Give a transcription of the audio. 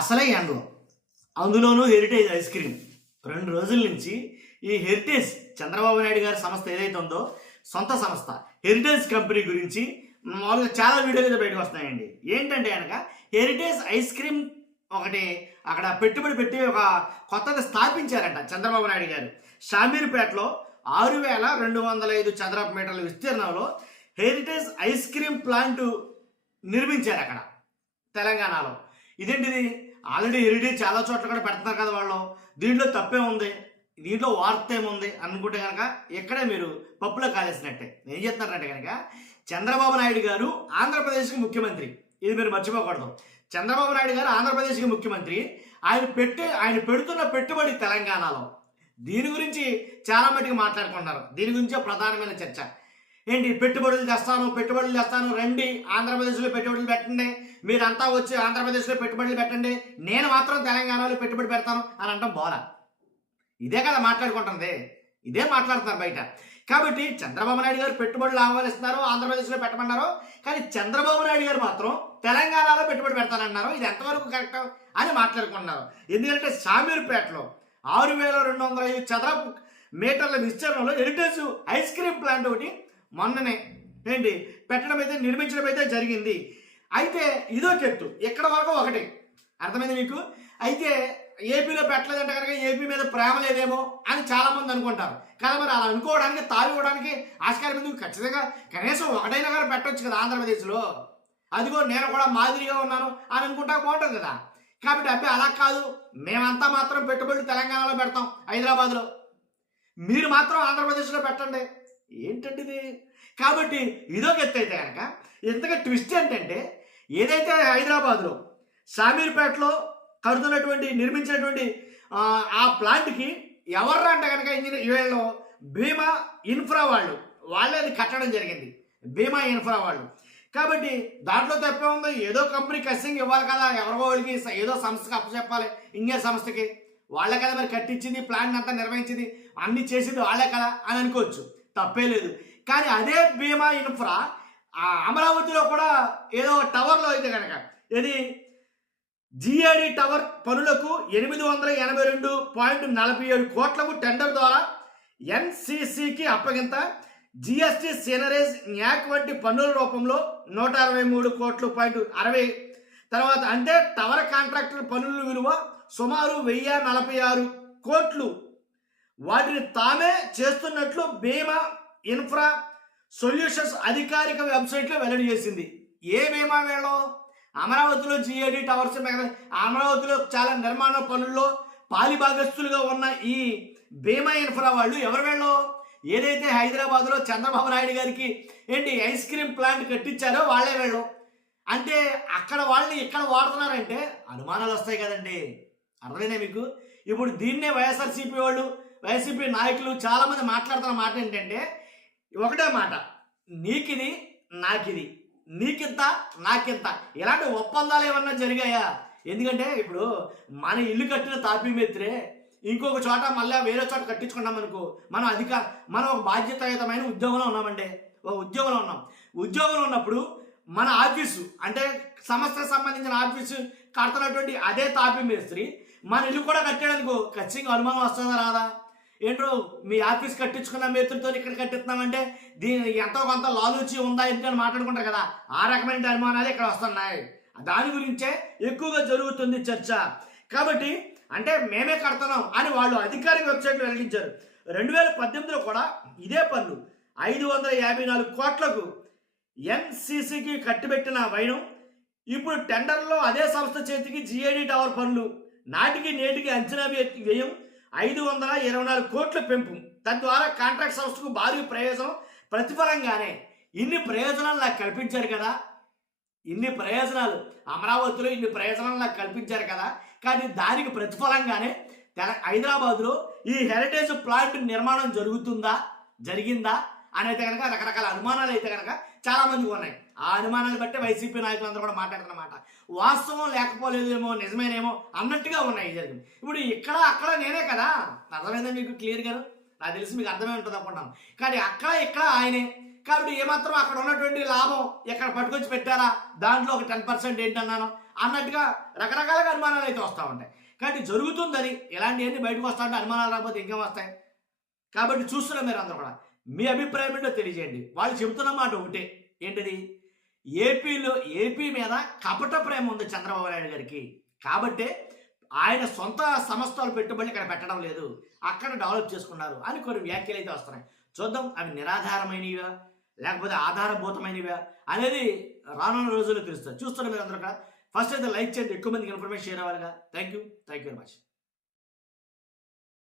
అసలే ఎండలో అందులోనూ హెరిటేజ్ ఐస్ క్రీమ్ 2 రోజుల నుంచి ఈ హెరిటేజ్ చంద్రబాబు నాయుడు గారి సంస్థ ఏదైతే ఉందో సొంత సంస్థ హెరిటేజ్ కంపెనీ గురించి మామూలుగా చాలా వీడియోలు అయితే బయటకు వస్తున్నాయండి. ఏంటంటే కనుక హెరిటేజ్ ఐస్ క్రీమ్ ఒకటి అక్కడ పెట్టుబడి పెట్టి ఒక కొత్తది స్థాపించారంట చంద్రబాబు నాయుడు గారు. షామీర్పేటలో 6,205 చదరపు మీటర్ల విస్తీర్ణంలో హెరిటేజ్ ఐస్ క్రీమ్ ప్లాంట్ నిర్మించారు అక్కడ తెలంగాణలో. ఇదేంటిది? ఆల్రెడీ హెరిటేజ్ చాలా చోట్ల కూడా పెడుతున్నారు కదా వాళ్ళు. దీంట్లో తప్పే ఉంది, దీంట్లో వార్త ఏముంది అనుకుంటే కనుక ఇక్కడే మీరు పప్పులో కాలేసినట్టే. ఏం చెప్తున్నారంటే కనుక చంద్రబాబు నాయుడు గారు ఆంధ్రప్రదేశ్కి ముఖ్యమంత్రి. ఇది మీరు మర్చిపోకూడదు. చంద్రబాబు నాయుడు గారు ఆంధ్రప్రదేశ్కి ముఖ్యమంత్రి. ఆయన పెడుతున్న పెట్టుబడి తెలంగాణలో దీని గురించి చాలా మటుకు మాట్లాడుకుంటున్నారు. దీని గురించే ప్రధానమైన చర్చ. ఏంటి? పెట్టుబడులు తెస్తాను, రండి ఆంధ్రప్రదేశ్లో పెట్టుబడులు పెట్టండి, మీరంతా వచ్చి ఆంధ్రప్రదేశ్లో పెట్టుబడులు పెట్టండి, నేను మాత్రం తెలంగాణలో పెట్టుబడి పెడతాను అని అంటాం. బోలా ఇదే కదా మాట్లాడుకుంటుంది, ఇదే మాట్లాడుతున్నారు బయట. కాబట్టి చంద్రబాబు నాయుడు గారు పెట్టుబడులు ఆహ్వానిస్తున్నారు, ఆంధ్రప్రదేశ్లో పెట్టమన్నారు. కానీ చంద్రబాబు నాయుడు గారు మాత్రం తెలంగాణలో పెట్టుబడి పెడతానన్నారు. ఇది ఎంతవరకు కరెక్ట్ అని మాట్లాడుకుంటున్నారు. ఎందుకంటే షామీర్పేటలో 6,205 చదరపు మీటర్ల విస్తీర్ణంలో హెరిటేజ్ ఐస్ క్రీమ్ ప్లాంట్ ఒకటి మొన్ననే నిర్మించడం అయితే జరిగింది. అయితే ఇదొక ఎత్తు, ఇక్కడ వరకు ఒకటి అర్థమైంది మీకు. అయితే ఏపీలో పెట్టలేదంటే కనుక ఏపీ మీద ప్రేమ లేదేమో అని చాలా మంది అనుకుంటారు కదా. మరి అలా అనుకోవడానికి తావివ్వడానికి ఆస్కారం ఎందుకు? ఖచ్చితంగా కనీసం ఒకటైనా కానీ పెట్టవచ్చు కదా ఆంధ్రప్రదేశ్లో. అదిగో నేను కూడా మాదిరిగా ఉన్నాను అని అనుకుంటా బాగుంటుంది కదా. కాబట్టి అబ్బాయి అలా కాదు, మేమంతా మాత్రం పెట్టుబడులు తెలంగాణలో పెడతాం, హైదరాబాద్లో, మీరు మాత్రం ఆంధ్రప్రదేశ్లో పెట్టండి. ఏంటంటే ఇది? కాబట్టి ఇదొక ఎత్తు. అయితే కనుక ఇంతగా ట్విస్ట్ ఏంటంటే ఏదైతే హైదరాబాద్లో షామీర్పేటలో నిర్మించినటువంటి ఆ ప్లాంట్కి ఎవర్రా అంటే కనుక వీళ్ళు భీమా ఇన్ఫ్రా వాళ్ళే అది కట్టడం జరిగింది, భీమా ఇన్ఫ్రా వాళ్ళు. కాబట్టి దాంట్లో తప్పే ఉంది. ఏదో కంపెనీ కసింగ్ ఇవ్వాలి కదా, ఎవరో వాళ్ళకి ఏదో సంస్థకి అప్పచెప్పాలి, ఇండియా సంస్థకి. వాళ్ళే కదా మరి కట్టించింది, ప్లాంట్ అంతా నిర్వహించింది, అన్ని చేసింది వాళ్ళే కదా అని అనుకోవచ్చు, తప్పే లేదు. కానీ అదే భీమా ఇన్ఫ్రా అమరావతిలో కూడా ఏదో టవర్లో అయితే కనుక ఇది జిఏడి టవర్ పనులకు 882.47 కోట్లకు టెండర్ ద్వారా ఎన్సిసికి అప్పగింత, జిఎస్టి, సీనరేజ్, న్యాక్ వంటి పన్నుల రూపంలో 163.60 తర్వాత అంటే టవర్ కాంట్రాక్టర్ పన్నుల విలువ సుమారు 1046 కోట్లు. వాటిని తామే చేస్తున్నట్లు భీమా ఇన్ఫ్రా సొల్యూషన్స్ అధికారిక వెబ్సైట్లో వెల్లడి చేసింది. ఏ భీమా వేళ అమరావతిలో జిఏడి టవర్స్, అమరావతిలో చాలా నిర్మాణ పనుల్లో పాలిభాగస్తులుగా ఉన్న ఈ భీమా ఇన్ఫ్రా వాళ్ళు ఎవరు వేళ్ళు? ఏదైతే హైదరాబాద్లో చంద్రబాబు నాయుడు గారికి ఐస్ క్రీమ్ ప్లాంట్ కట్టించారో వాళ్ళే వేళ్ళు. అంటే అక్కడ వాళ్ళని ఇక్కడ వాడుతున్నారంటే అనుమానాలు వస్తాయి కదండి. అర్థమైందా మీకు? ఇప్పుడు దీన్నే వైఎస్ఆర్సీపీ నాయకులు చాలామంది మాట్లాడుతున్న మాట ఏంటంటే ఒకటే మాట, నీకిది నాకిది, నీకింత నాకింత. ఇలాంటి ఒప్పందాలు ఏమన్నా జరిగాయా? ఎందుకంటే ఇప్పుడు మన ఇల్లు కట్టిన తాపీ మేత్రే ఇంకొక చోట మళ్ళీ వేరే చోట కట్టించుకున్నాం అనుకో, మనం ఒక బాధ్యతాయుతమైన ఉద్యోగంలో ఉన్నామండి. ఉద్యోగంలో ఉన్నప్పుడు మన ఆఫీసు అంటే సంస్థకు సంబంధించిన ఆఫీసు కడుతున్నటువంటి అదే తాపీ మేస్త్రి మన ఇల్లు కూడా కట్టాడనుకో, ఖచ్చితంగా అనుమానం వస్తుందా రాదా? ఏంటో మీ ఆఫీస్ కట్టించుకున్న మేస్త్రితో ఇక్కడ కట్టిస్తున్నామంటే దీని ఎంతో కొంత లాలూచి ఉందా ఎందుకని మాట్లాడుకుంటారు కదా. ఆ రకమైన అనుమానాలు ఇక్కడ వస్తున్నాయి. దాని గురించే ఎక్కువగా జరుగుతుంది చర్చ. కాబట్టి అంటే మేమే కడుతున్నాం అని వాళ్ళు అధికారిక వెబ్సైట్లో వెల్లడించారు. 2018లో కూడా ఇదే పన్ను 554 కోట్లకు ఎన్సిసికి కట్టిబెట్టిన వైనం ఇప్పుడు టెండర్లో అదే సంస్థ చేతికి జిఏడి టవర్ పనులు నాటికి నేటికి అంచనా వ్యయం 524 కోట్ల పెంపు. తద్వారా కాంట్రాక్ట్ సంస్థకు భారీ ప్రతిఫలంగానే ఇన్ని ప్రయోజనాలు నాకు కల్పించారు కదా, అమరావతిలో ఇన్ని ప్రయోజనాలు నాకు కల్పించారు కదా. కానీ దానికి ప్రతిఫలంగానే హైదరాబాద్లో ఈ హెరిటేజ్ ప్లాంట్ నిర్మాణం జరిగిందా అని అయితే కనుక రకరకాల అనుమానాలు అయితే కనుక చాలా మందికి ఉన్నాయి. ఆ అనుమానాలు బట్టి వైసీపీ నాయకులందరూ కూడా మాట్లాడుతున్నమాట వాస్తవం లేకపోలేదేమో నిజమేనేమో అన్నట్టుగా ఉన్నాయి జరిగింది. ఇప్పుడు ఇక్కడ అక్కడ నేనే కదా, అర్థమైందా మీకు క్లియర్గా? నాకు తెలిసి మీకు అర్థమే ఉంటుంది అనుకుంటాను. కానీ ఇక్కడ ఆయనే. కాబట్టి ఏమాత్రం అక్కడ ఉన్నటువంటి లాభం ఇక్కడ పట్టుకొచ్చి పెట్టారా, దాంట్లో ఒక 10% ఏంటన్నాను అన్నట్టుగా రకరకాలుగా అనుమానాలు అయితే వస్తూ ఉంటాయి. కాబట్టి జరుగుతుందని ఇలాంటివన్నీ బయటకు వస్తూ ఉంటే అనుమానాలు రాకపోతే ఇంకేం వస్తాయి. కాబట్టి చూస్తున్నారు మీరు అందరూ కూడా మీ అభిప్రాయం ఏంటో తెలియజేయండి. వాళ్ళు చెబుతున్న మాట ఒకటే, ఏంటిది, ఏపీ మీద కపట ప్రేమ ఉంది చంద్రబాబు నాయుడు గారికి. కాబట్టే ఆయన సొంత సంస్థలు పెట్టుబడి ఇక్కడ పెట్టడం లేదు, అక్కడ డెవలప్ చేసుకున్నారు అని కొన్ని వ్యాఖ్యలు అయితే వస్తున్నాయి. చూద్దాం అవి నిరాధారమైనవా లేకపోతే ఆధారభూతమైనవా అనేది రానున్న రోజుల్లో తెలుస్తుంది. చూస్తున్న మీరు అందరూ ఫస్ట్ అయితే లైక్ చేయండి, ఎక్కువ మందికి ఇన్ఫర్మేషన్ షేర్ అవ్వాలిగా. Thank you very much.